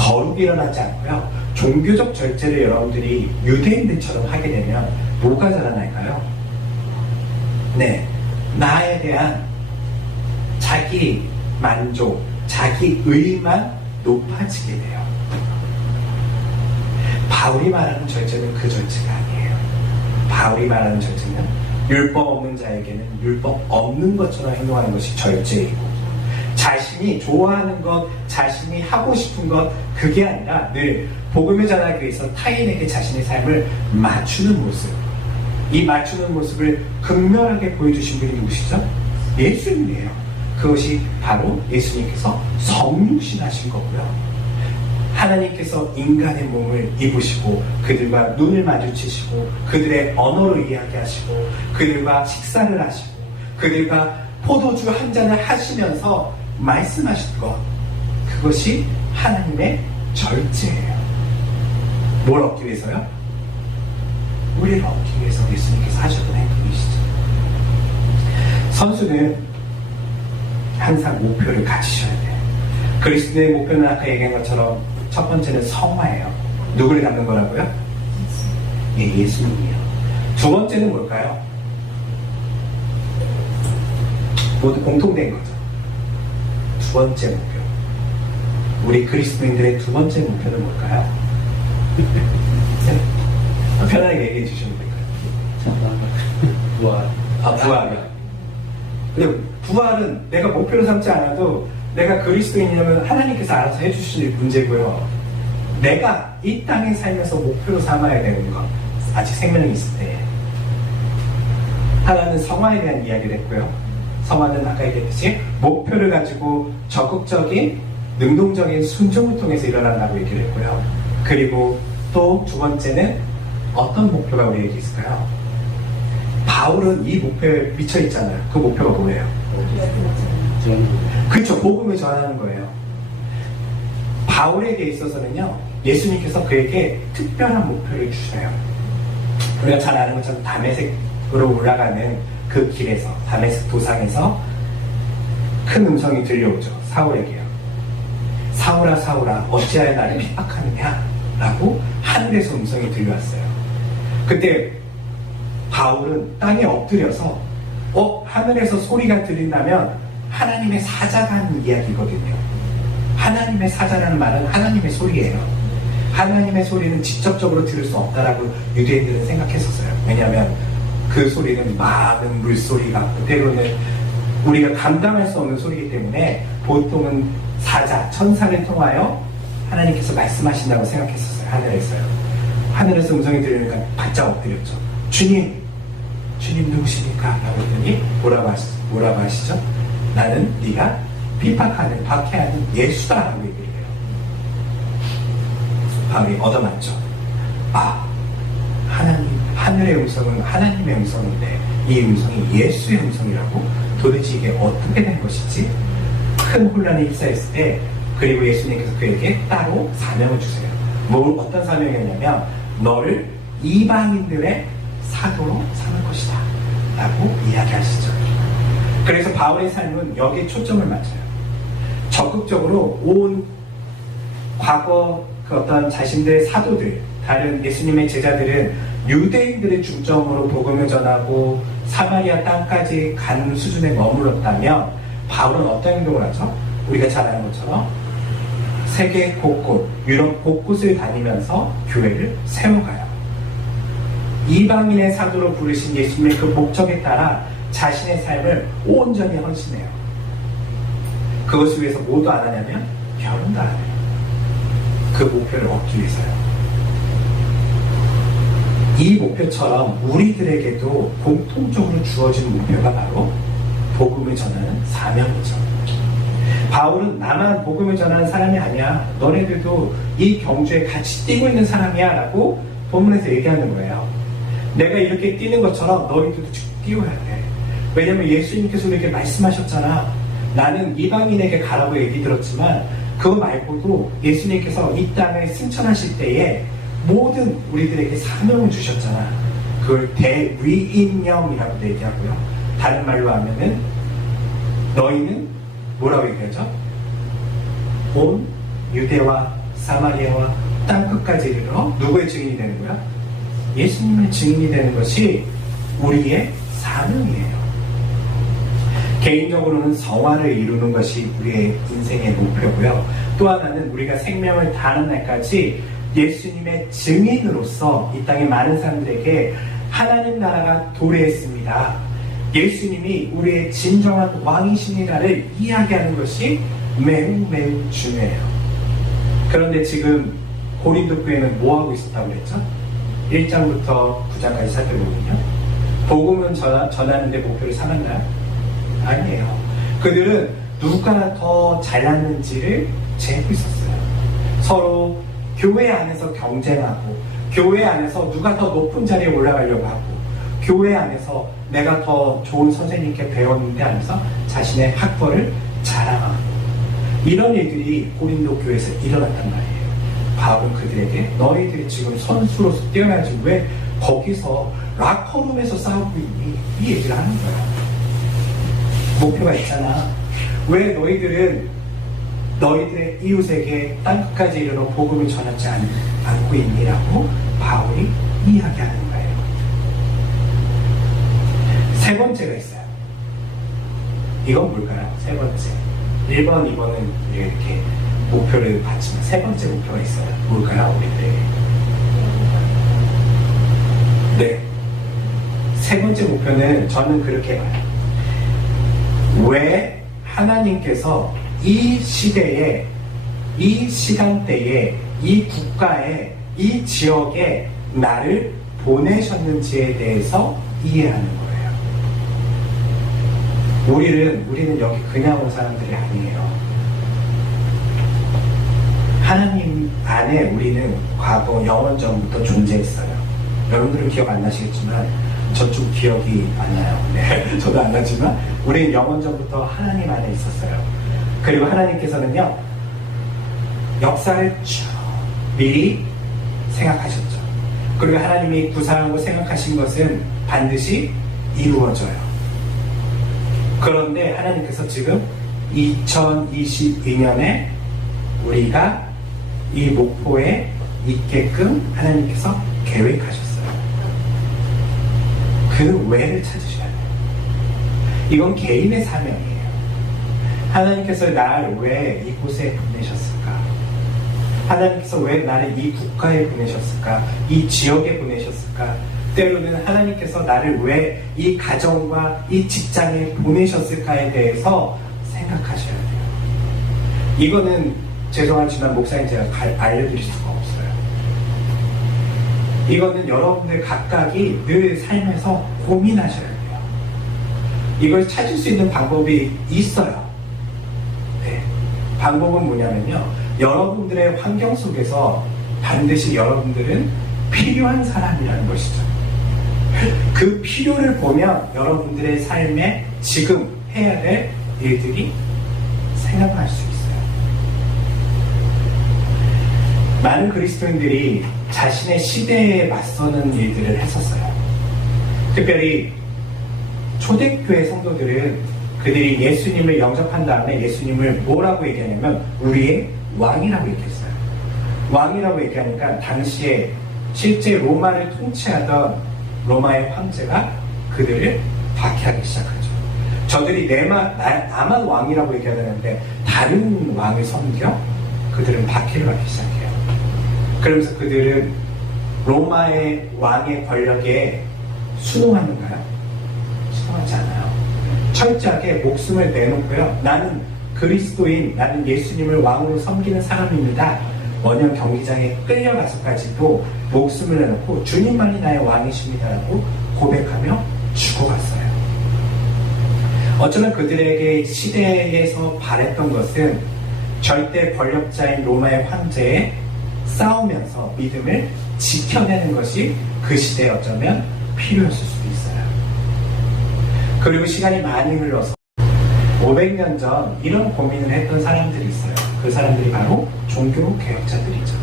거룩이 일어나지 않고요. 종교적 절제를 여러분들이 유대인들처럼 하게 되면 뭐가 자라날까요? 네, 나에 대한 자기 만족, 자기 의만 높아지게 돼요. 바울이 말하는 절제는 그 절제가 아니에요. 바울이 말하는 절제는 율법 없는 자에게는 율법 없는 것처럼 행동하는 것이 절제이고, 자신이 좋아하는 것, 자신이 하고 싶은 것, 그게 아니라 늘 복음을 전하기 위해서 타인에게 자신의 삶을 맞추는 모습, 이 맞추는 모습을 극명하게 보여주신 분이 누구시죠? 예수님이에요. 그것이 바로 예수님께서 성육신하신 거고요. 하나님께서 인간의 몸을 입으시고 그들과 눈을 마주치시고 그들의 언어로 이야기하시고 그들과 식사를 하시고 그들과 포도주 한 잔을 하시면서 말씀하신 것, 그것이 하나님의 절제예요. 뭘 얻기 위해서요? 우리를 얻기 위해서 예수님께서 하셨던 행동이시죠. 선수는 항상 목표를 가지셔야 돼요. 그리스도의 목표는 아까 얘기한 것처럼 첫 번째는 성화예요. 누구를 닮는 거라고요? 예, 예수님이요. 두 번째는 뭘까요? 모두 공통된 거죠. 두 번째 목표. 우리 그리스도인들의 두 번째 목표는 뭘까요? 네? 편하게 얘기해 주시면 될까요? 부활. 부활이요. 근데 부활은 내가 목표로 삼지 않아도 내가 그리스도인이라면 하나님께서 알아서 해주실 문제고요. 내가 이 땅에 살면서 목표로 삼아야 되는 것, 아직 생명이 있을 때. 하나는 성화에 대한 이야기를 했고요. 성화는 아까 얘기했듯이 목표를 가지고 적극적인 능동적인 순종을 통해서 일어난다고 얘기를 했고요. 그리고 또 두 번째는 어떤 목표가 우리에게 있을까요? 바울은 이 목표에 미쳐 있잖아요. 그 목표가 뭐예요? 그렇죠. 복음을 전하는 거예요. 바울에게 있어서는요, 예수님께서 그에게 특별한 목표를 주셔요. 우리가 잘 아는 것처럼 다메섹으로 올라가는 그 길에서, 다메섹 도상에서 큰 음성이 들려오죠. 사울에게요. 사울아 사울아 어찌하여 나를 핍박하느냐 라고 하늘에서 음성이 들려왔어요. 그때 바울은 땅에 엎드려서 하늘에서 소리가 들린다면 하나님의 사자가 하는 이야기거든요. 하나님의 사자라는 말은 하나님의 소리예요. 하나님의 소리는 직접적으로 들을 수 없다라고 유대인들은 생각했었어요. 왜냐하면 그 소리는 많은 물소리 같고 때로는 우리가 감당할 수 없는 소리이기 때문에 보통은 사자, 천사를 통하여 하나님께서 말씀하신다고 생각했었어요. 하늘에서요. 하늘에서 음성이 들리니까 바짝 엎드렸죠. 주님 누구십니까? 라고 했더니 뭐라고 하시죠? 나는 네가 핍박하는, 박해하는 예수다 라고 얘기를 해요. 바울이 얻어맞죠. 하늘의 음성은 하나님의 음성인데 이 음성이 예수의 음성이라고, 도대체 이게 어떻게 된 것이지? 큰 혼란이 휩싸였을 때, 그리고 예수님께서 그에게 따로 사명을 주세요. 어떤 사명이었냐면 너를 이방인들의 사도로 삼을 것이다 라고 이야기하시죠. 그래서 바울의 삶은 여기에 초점을 맞춰요. 적극적으로 온 과거 그 어떤 자신들의 사도들, 다른 예수님의 제자들은 유대인들의 중점으로 복음을 전하고 사마리아 땅까지 가는 수준에 머물렀다면 바울은 어떤 행동을 하죠? 우리가 잘 아는 것처럼 세계 곳곳, 유럽 곳곳을 다니면서 교회를 세워가요. 이방인의 사도로 부르신 예수님의 그 목적에 따라 자신의 삶을 온전히 헌신해요. 그것을 위해서 뭐도 안 하냐면 결혼도 안 해요. 그 목표를 얻기 위해서요. 이 목표처럼 우리들에게도 공통적으로 주어진 목표가 바로 복음을 전하는 사명이죠. 바울은 나만 복음을 전하는 사람이 아니야, 너네들도 이 경주에 같이 뛰고 있는 사람이야 라고 본문에서 얘기하는 거예요. 내가 이렇게 뛰는 것처럼 너희들도 뛰어야 돼. 왜냐면 예수님께서 우리에게 말씀하셨잖아. 나는 이방인에게 가라고 얘기 들었지만 그거 말고도 예수님께서 이 땅을 승천하실 때에 모든 우리들에게 사명을 주셨잖아. 그걸 대위인령이라고 얘기하고요. 다른 말로 하면은 너희는 뭐라고 얘기하죠? 온 유대와 사마리아와 땅끝까지 이르러 누구의 증인이 되는 거야? 예수님의 증인이 되는 것이 우리의 사명이에요. 개인적으로는 성화를 이루는 것이 우리의 인생의 목표고요. 또 하나는 우리가 생명을 다하는 날까지 예수님의 증인으로서 이 땅의 많은 사람들에게 하나님 나라가 도래했습니다. 예수님이 우리의 진정한 왕이시니라를 이야기하는 것이 매우 중요해요. 그런데 지금 고린도 교회는 뭐하고 있었다고 그랬죠? 1장부터 9장까지 살펴보면요. 복음은 전하는데 목표를 삼았나요? 아니에요. 그들은 누가 더 잘났는지를 재고 있었어요. 서로 교회 안에서 경쟁하고, 교회 안에서 누가 더 높은 자리에 올라가려고 하고, 교회 안에서 내가 더 좋은 선생님께 배웠는데 하면서 자신의 학벌을 자랑하고, 이런 일들이 고린도 교회에서 일어났단 말이에요. 바울은 그들에게 너희들이 지금 선수로서 뛰어나지 왜 거기서 락커룸에서 싸우고 있니? 이 얘기를 하는 거야. 목표가 있잖아. 왜 너희들은 너희들의 이웃에게 땅끝까지 이르러 복음을 전하지 않고 있니라고 바울이 이야기하는 거예요. 세 번째가 있어요. 이건 뭘까요? 세 번째. 1번, 2번은 우리가 이렇게 목표를 봤지만 세 번째 목표가 있어요. 뭘까요? 우리들에게. 네. 세 번째 목표는 저는 그렇게 봐요. 왜 하나님께서 이 시대에, 이 시간대에, 이 국가에, 이 지역에 나를 보내셨는지에 대해서 이해하는 거예요. 우리는 여기 그냥 온 사람들이 아니에요. 하나님 안에 우리는 과거 영원 전부터 존재했어요. 여러분들은 기억 안 나시겠지만 저 좀 기억이 안 나요. 네, 저도 안 나지만 우리는 영원 전부터 하나님 안에 있었어요. 그리고 하나님께서는요, 역사를 쭉 미리 생각하셨죠. 그리고 하나님이 구상하고 생각하신 것은 반드시 이루어져요. 그런데 하나님께서 지금 2022년에 우리가 이 목포에 있게끔 하나님께서 계획하셨어요. 그 왜를 찾으셔야 돼요. 이건 개인의 사명이에요. 하나님께서 나를 왜 이곳에 보내셨을까? 하나님께서 왜 나를 이 국가에 보내셨을까? 이 지역에 보내셨을까? 때로는 하나님께서 나를 왜 이 가정과 이 직장에 보내셨을까에 대해서 생각하셔야 돼요. 이거는 죄송하지만 목사님 제가 알려드릴 수가 없어요. 이거는 여러분들 각각이 늘 삶에서 고민하셔야 돼요. 이걸 찾을 수 있는 방법이 있어요. 네. 방법은 뭐냐면요, 여러분들의 환경 속에서 반드시 여러분들은 필요한 사람이라는 것이죠. 그 필요를 보면 여러분들의 삶에 지금 해야 될 일들이 생각날 수 있어요. 많은 그리스도인들이 자신의 시대에 맞서는 일들을 했었어요. 특별히 초대교회 성도들은 그들이 예수님을 영접한 다음에 예수님을 뭐라고 얘기하냐면 우리의 왕이라고 얘기했어요. 왕이라고 얘기하니까 당시에 실제 로마를 통치하던 로마의 황제가 그들을 박해하기 시작하죠. 저들이 나만 왕이라고 얘기하는데 다른 왕을 섬겨 그들은 박해를 받기 시작해요. 그러면서 그들은 로마의 왕의 권력에 순응하는가요? 순응하지 않아요. 철저하게 목숨을 내놓고요. 나는 그리스도인, 나는 예수님을 왕으로 섬기는 사람입니다. 원형 경기장에 끌려가서까지도 목숨을 내놓고 주님만이 나의 왕이십니다라고 고백하며 죽어갔어요. 어쩌면 그들에게 시대에서 바랬던 것은 절대 권력자인 로마의 황제에 싸우면서 믿음을 지켜내는 것이 그 시대에 어쩌면 필요했을 수도 있어요. 그리고 시간이 많이 흘러서 500년 전 이런 고민을 했던 사람들이 있어요. 그 사람들이 바로 종교개혁자들이죠.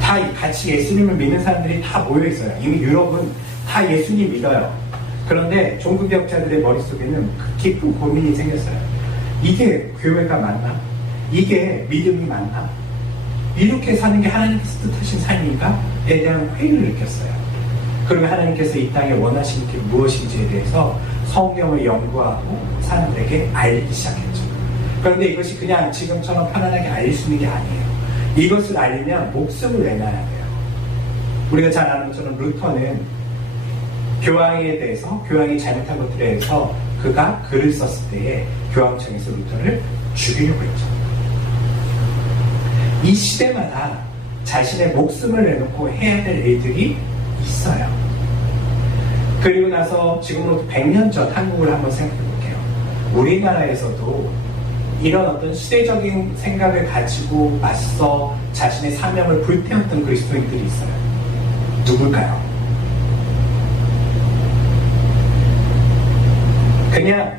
다 같이 예수님을 믿는 사람들이 다 모여있어요. 이미 유럽은 다 예수님 믿어요. 그런데 종교개혁자들의 머릿속에는 깊은 고민이 생겼어요. 이게 교회가 맞나? 이게 믿음이 맞나? 이렇게 사는 게 하나님께서 뜻하신 삶인가에 대한 회의를 느꼈어요. 그러면 하나님께서 이 땅에 원하시는 게 무엇인지에 대해서 성경을 연구하고 사람들에게 알리기 시작했죠. 그런데 이것이 그냥 지금처럼 편안하게 알릴 수 있는 게 아니에요. 이것을 알리면 목숨을 내놔야 돼요. 우리가 잘 아는 것처럼 루터는 교황에 대해서, 교황이 잘못한 것들에 대해서 그가 글을 썼을 때에 교황청에서 루터를 죽이려고 했죠. 이 시대마다 자신의 목숨을 내놓고 해야 될 일들이 있어요. 그리고 나서 지금으로부터 100년 전 한국을 한번 생각해 볼게요. 우리나라에서도 이런 어떤 시대적인 생각을 가지고 맞서 자신의 사명을 불태웠던 그리스도인들이 있어요. 누굴까요? 그냥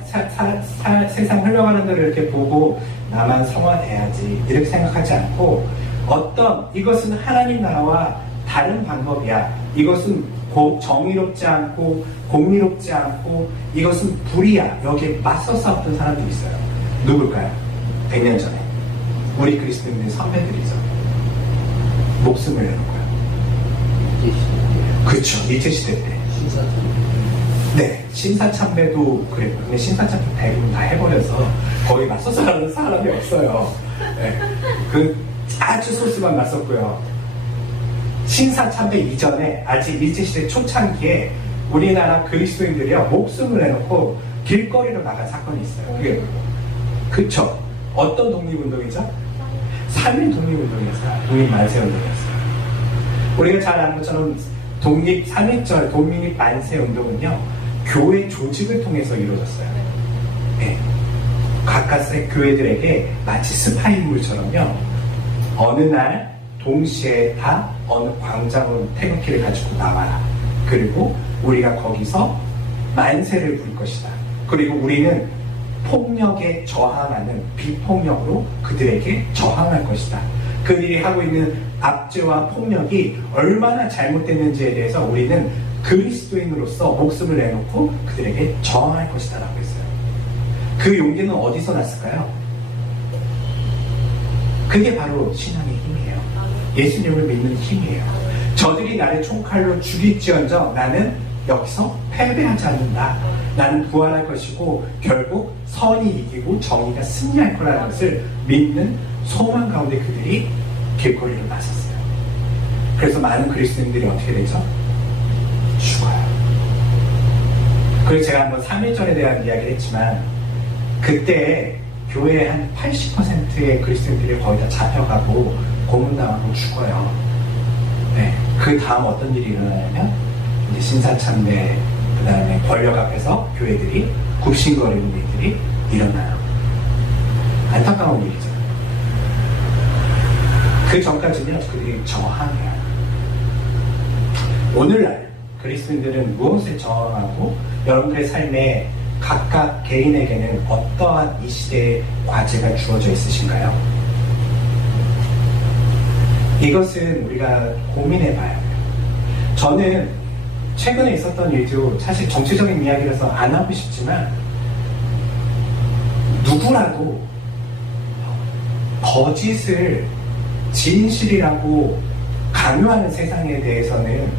세상 흘러가는 데를 이렇게 보고 나만 성화돼야지 이렇게 생각하지 않고 어떤 이것은 하나님 나라와 다른 방법이야. 이것은 정의롭지 않고 공의롭지 않고 이것은 불이야. 여기에 맞서 싸웠던 사람들이 있어요. 누굴까요? 100년 전에 우리 그리스도인들 선배들이죠. 목숨을 내놓고요. 그렇죠. 일제시대 때. 네, 신사참배도 그랬고, 근데 신사참배 대부분 다 해버려서 거의 맞서서 하는 사람이 없어요. 네, 그 아주 소수만 맞섰고요. 신사참배 이전에 아직 일제시대 초창기에 우리나라 그리스도인들이요 목숨을 내놓고 길거리로 나간 사건이 있어요. 그게 그쵸? 어떤 독립운동이죠? 3.1 독립운동이었어요. 독립만세운동이었어요. 우리가 잘 아는 것처럼 3.1절 독립만세운동은요 교회 조직을 통해서 이루어졌어요. 네. 가까스의 교회들에게 마치 스파이물처럼요 어느 날 동시에 다 어느 광장으로 태극기를 가지고 나와라. 그리고 우리가 거기서 만세를 부릴 것이다. 그리고 우리는 폭력에 저항하는 비폭력으로 그들에게 저항할 것이다. 그들이 하고 있는 압제와 폭력이 얼마나 잘못됐는지에 대해서 우리는 그리스도인으로서 목숨을 내놓고 그들에게 저항할 것이다 라고 했어요. 그 용기는 어디서 났을까요? 그게 바로 신앙의 힘이에요. 예수님을 믿는 힘이에요. 저들이 나를 총칼로 죽일지언정 나는 여기서 패배하지 않는다. 나는 부활할 것이고 결국 선이 이기고 정의가 승리할 거라는 것을 믿는 소망 가운데 그들이 길거리를 나섰어요. 그래서 많은 그리스도인들이 어떻게 되죠? 죽어요. 그리고 제가 한번 3.1절에 대한 이야기를 했지만 그때 교회의 한 80%의 그리스도인들이 거의 다 잡혀가고 고문당하고 죽어요. 네. 그 다음 어떤 일이 일어나냐면 이제 신사참배 그 다음에 권력 앞에서 교회들이 굽신거리는 일들이 일어나요. 안타까운 일이죠. 그 전까지는 그들이 저항해요. 오늘날 그리스도인들은 무엇에 저항하고 여러분들의 삶에 각각 개인에게는 어떠한 이 시대의 과제가 주어져 있으신가요? 이것은 우리가 고민해 봐야 돼요. 저는 최근에 있었던 일도 사실 정치적인 이야기라서 안 하고 싶지만 누구라도 거짓을 진실이라고 강요하는 세상에 대해서는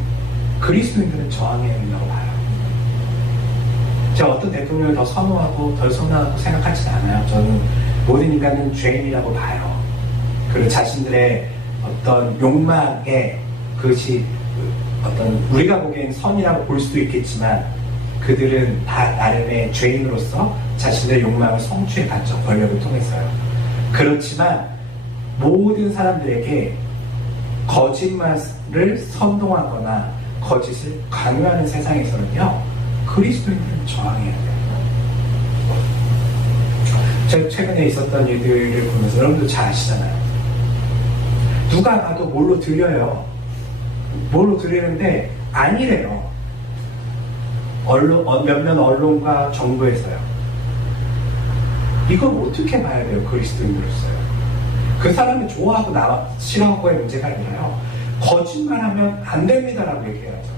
그리스도인들은 저항해야 된다고 봐요. 제가 어떤 대통령을 더 선호하고 덜 선호하고 생각하지 않아요. 저는 모든 인간은 죄인이라고 봐요. 그리고 자신들의 어떤 욕망에 그것이 어떤 우리가 보기엔 선이라고 볼 수도 있겠지만 그들은 다 나름의 죄인으로서 자신들의 욕망을 성취해 갔죠. 권력을 통해서요. 그렇지만 모든 사람들에게 거짓말을 선동하거나 거짓을 강요하는 세상에서는요 그리스도인들은 저항해야 돼요. 제가 최근에 있었던 일들을 보면서 여러분도 잘 아시잖아요. 누가 봐도 뭘로 들려요. 뭘로 들리는데 아니래요. 몇몇 언론과 정부에서요. 이걸 어떻게 봐야 돼요? 그리스도인으로서요. 그 사람이 좋아하고 싫어하고의 문제가 아니라요. 거짓말하면 안 됩니다라고 얘기해야죠.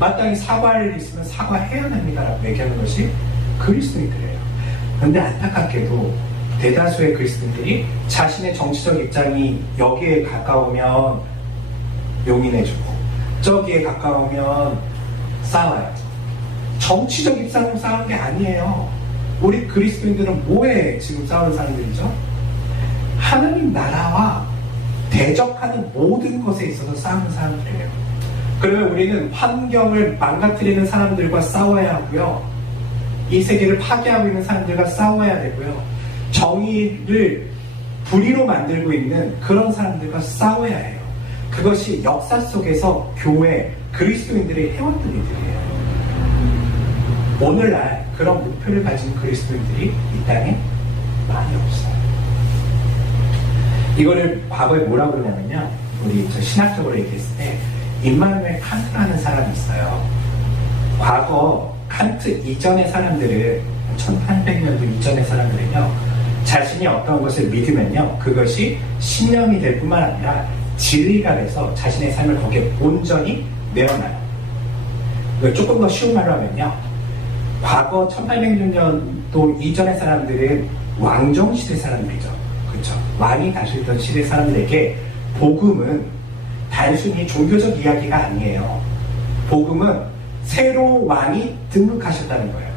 마땅히 사과할 일 있으면 사과해야 됩니다라고 얘기하는 것이 그리스도인들이에요. 그런데 안타깝게도 대다수의 그리스도인들이 자신의 정치적 입장이 여기에 가까우면 용인해주고 저기에 가까우면 싸워요. 정치적 입장으로 싸우는 게 아니에요. 우리 그리스도인들은 뭐에 지금 싸우는 사람들이죠? 하나님 나라와 대적하는 모든 것에 있어서 싸우는 사람들이에요. 그러면 우리는 환경을 망가뜨리는 사람들과 싸워야 하고요. 이 세계를 파괴하고 있는 사람들과 싸워야 되고요. 정의를 불의로 만들고 있는 그런 사람들과 싸워야 해요. 그것이 역사 속에서 교회, 그리스도인들이 해왔던 일들이에요. 오늘날 그런 목표를 가진 그리스도인들이 이 땅에 많이 없어요. 이거를 과거에 뭐라고 그러냐면요. 우리 신학적으로 얘기했을 때 임마누엘 칸트라는 사람이 있어요. 과거 칸트 이전의 사람들은 1800년도 이전의 사람들은요. 자신이 어떤 것을 믿으면요. 그것이 신념이 될 뿐만 아니라 진리가 돼서 자신의 삶을 거기에 온전히 내어놔요. 조금 더 쉬운 말로 하면요. 과거 1800년도 이전의 사람들은 왕정시대 사람들이죠. 그렇죠. 왕이 다스리던 시대 사람들에게 복음은 단순히 종교적 이야기가 아니에요. 복음은 새로 왕이 등극하셨다는 거예요.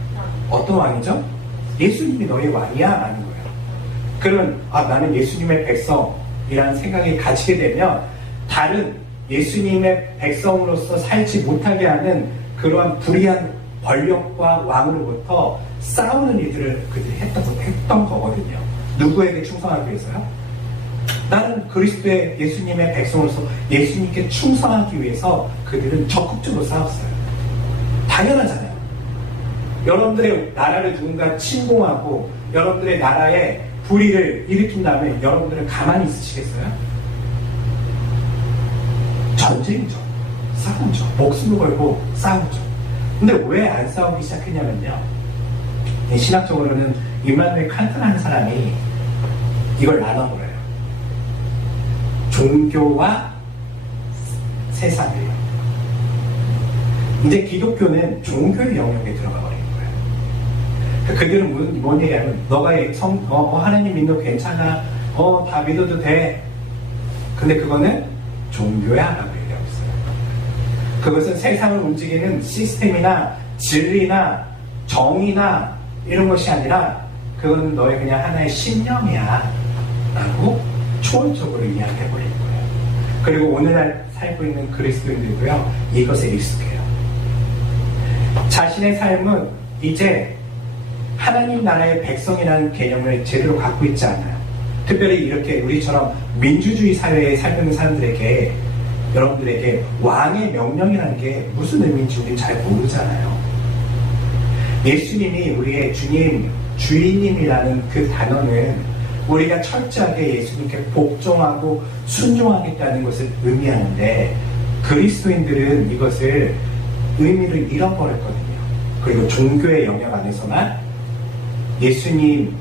어떤 왕이죠? 예수님이 너의 왕이야 라는 거예요. 그러면 나는 예수님의 백성이라는 생각이 가지게 되면 다른 예수님의 백성으로서 살지 못하게 하는 그러한 불의한 권력과 왕으로부터 싸우는 일들을 그들이 했던 거거든요. 누구에게 충성하기 위해서요? 나는 그리스도의 예수님의 백성으로서 예수님께 충성하기 위해서 그들은 적극적으로 싸웠어요. 당연하잖아요. 여러분들의 나라를 누군가 침공하고 여러분들의 나라에 불의를 일으킨다면 여러분들은 가만히 있으시겠어요? 전쟁이죠. 싸우죠. 목숨을 걸고 싸우죠. 근데 왜 안 싸우기 시작했냐면요. 신학적으로는 임마누엘 칸트라는 사람이 이걸 나눠버려요. 종교와 세상을요. 이제 기독교는 종교의 영역에 들어가 버린 거예요. 그들은 뭔 얘기하면 너가 하나님 믿는 거 괜찮아. 다 믿어도 돼. 근데 그거는 종교야 라고 얘기하고 있어요. 그것은 세상을 움직이는 시스템이나 진리나 정의나 이런 것이 아니라 그거는 너의 그냥 하나의 신념이야 라고 초월적으로 이야기해버리는 거예요. 그리고 오늘날 살고 있는 그리스도인들도요 이것에 익숙해요. 자신의 삶은 이제 하나님 나라의 백성이라는 개념을 제대로 갖고 있지 않아요. 특별히 이렇게 우리처럼 민주주의 사회에 살고 있는 사람들에게 여러분들에게 왕의 명령이라는 게 무슨 의미인지 우리는 잘 모르잖아요. 예수님이 우리의 주님, 주인님이라는 그 단어는 우리가 철저하게 예수님께 복종하고 순종하겠다는 것을 의미하는데 그리스도인들은 이것을 의미를 잃어버렸거든요. 그리고 종교의 영역 안에서만 예수님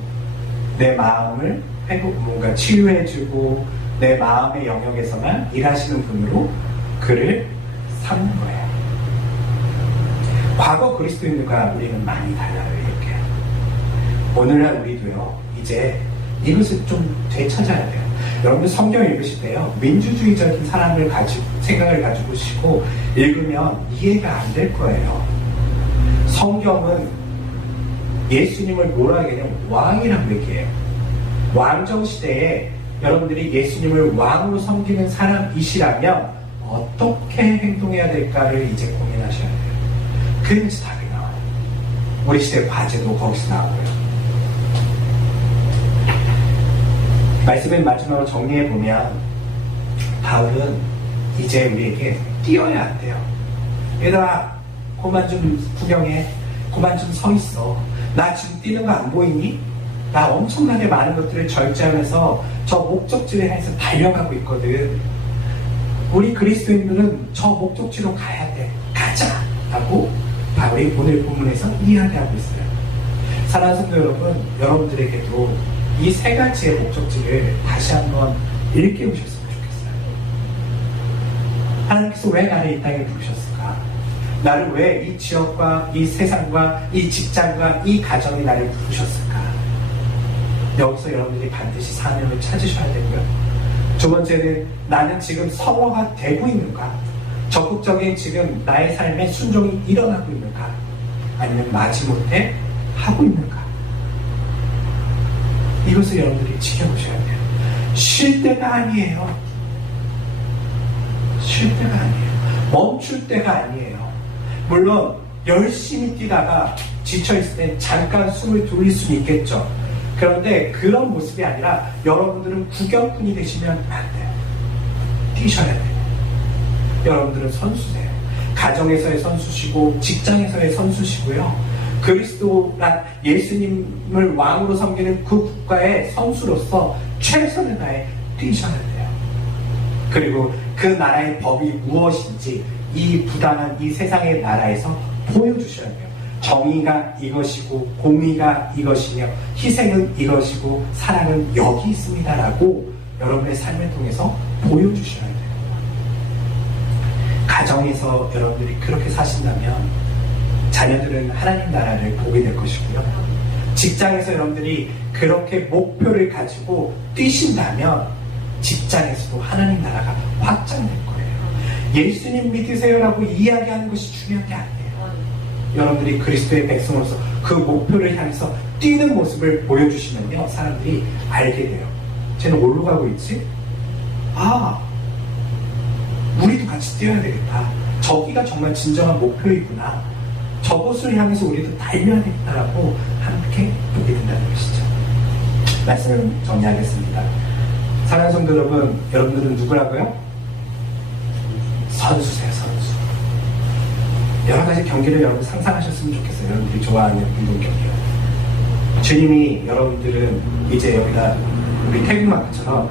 내 마음을 뭔가 치유해주고 내 마음의 영역에서만 일하시는 분으로 그를 삼는 거예요. 과거 그리스도인들과 우리는 많이 달라요. 이렇게 오늘날 우리도요 이제 이것을 좀 되찾아야 돼요. 여러분들 성경 읽으실 때요 민주주의적인 생각을 가지고 보시고 읽으면 이해가 안 될 거예요. 성경은 예수님을 뭐라 얘기하냐면 왕이라고 얘기해요. 왕정시대에 여러분들이 예수님을 왕으로 섬기는 사람이시라면 어떻게 행동해야 될까를 이제 고민하셔야 돼요. 그래서 답이 나와요. 우리 시대 과제도 거기서 나오고요. 말씀의 마지막으로 정리해보면 바울은 이제 우리에게 뛰어야 한대요. 얘들아 그만 좀 구경해. 그만 좀 서 있어. 나 지금 뛰는 거 안 보이니? 나 엄청나게 많은 것들을 절제하면서 저 목적지를 향해서 달려가고 있거든. 우리 그리스도인들은 저 목적지로 가야 돼. 가자! 라고 바울이 오늘 본문에서 이야기하고 있어요. 사랑하는 성도 여러분, 여러분들에게도 이 세 가지의 목적지를 다시 한번 일깨우셨으면 좋겠어요. 하나님께서 왜 나를 이 땅에 부르셨을까? 나를 왜 이 지역과 이 세상과 이 직장과 이 가정이 나를 부르셨을까? 여기서 여러분들이 반드시 사명을 찾으셔야 되고요. 두 번째는 나는 지금 성화가 되고 있는가? 적극적인 지금 나의 삶에 순종이 일어나고 있는가? 아니면 마지못해 하고 있는가? 이것을 여러분들이 지켜보셔야 돼요. 쉴 때가 아니에요. 쉴 때가 아니에요. 멈출 때가 아니에요. 물론 열심히 뛰다가 지쳐있을 때 잠깐 숨을 돌릴 수는 있겠죠. 그런데 그런 모습이 아니라 여러분들은 구경꾼이 되시면 안 돼요. 뛰셔야 돼요. 여러분들은 선수세요. 가정에서의 선수시고 직장에서의 선수시고요. 그리스도란 예수님을 왕으로 섬기는 그 국가의 선수로서 최선을 다해 뛰셔야 돼요. 그리고 그 나라의 법이 무엇인지 이 부당한 이 세상의 나라에서 보여주셔야 돼요. 정의가 이것이고 공의가 이것이며 희생은 이것이고 사랑은 여기 있습니다라고 여러분의 삶을 통해서 보여주셔야 돼요. 가정에서 여러분들이 그렇게 사신다면 자녀들은 하나님 나라를 보게 될 것이고요. 직장에서 여러분들이 그렇게 목표를 가지고 뛰신다면 직장에서도 하나님 나라가 확장될 거예요. 예수님 믿으세요라고 이야기하는 것이 중요한 게 아니에요. 여러분들이 그리스도의 백성으로서 그 목표를 향해서 뛰는 모습을 보여주시면요, 사람들이 알게 돼요. 쟤는 뭘로 가고 있지? 아, 우리도 같이 뛰어야 되겠다. 저기가 정말 진정한 목표이구나. 저곳을 향해서 우리도 달려야 되겠다라고 함께 보게 된다는 것이죠. 말씀을 정리하겠습니다. 사랑하는 성도 여러분, 여러분들은 누구라고요? 선수세요, 선수. 여러 가지 경기를 여러분 상상하셨으면 좋겠어요. 여러분들이 좋아하는 운동 경기요. 주님이 여러분들은 이제 여기다 우리 태극마크처럼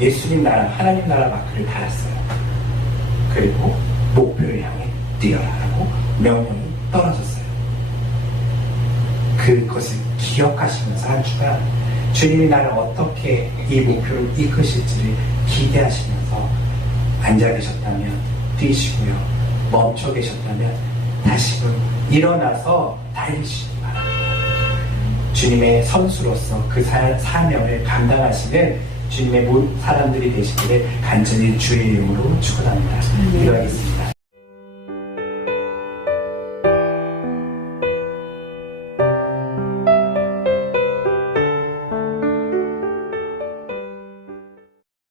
예수님 나라, 하나님 나라 마크를 달았어요. 그리고 목표를 향해 뛰어라라고 명령이 떨어졌어요. 그것을 기억하시면서 한 주간 주님이 나를 어떻게 이 목표를 이끄실지를 기대하시면서 앉아 계셨다면 뛰시고요. 멈춰 계셨다면 다시금 일어나서 달리시기 바랍니다. 주님의 선수로서 그 사명을 감당하시는 주님의 모든 사람들이 되시기를 간절히 주의 이름으로 축원합니다. 기도하겠습니다.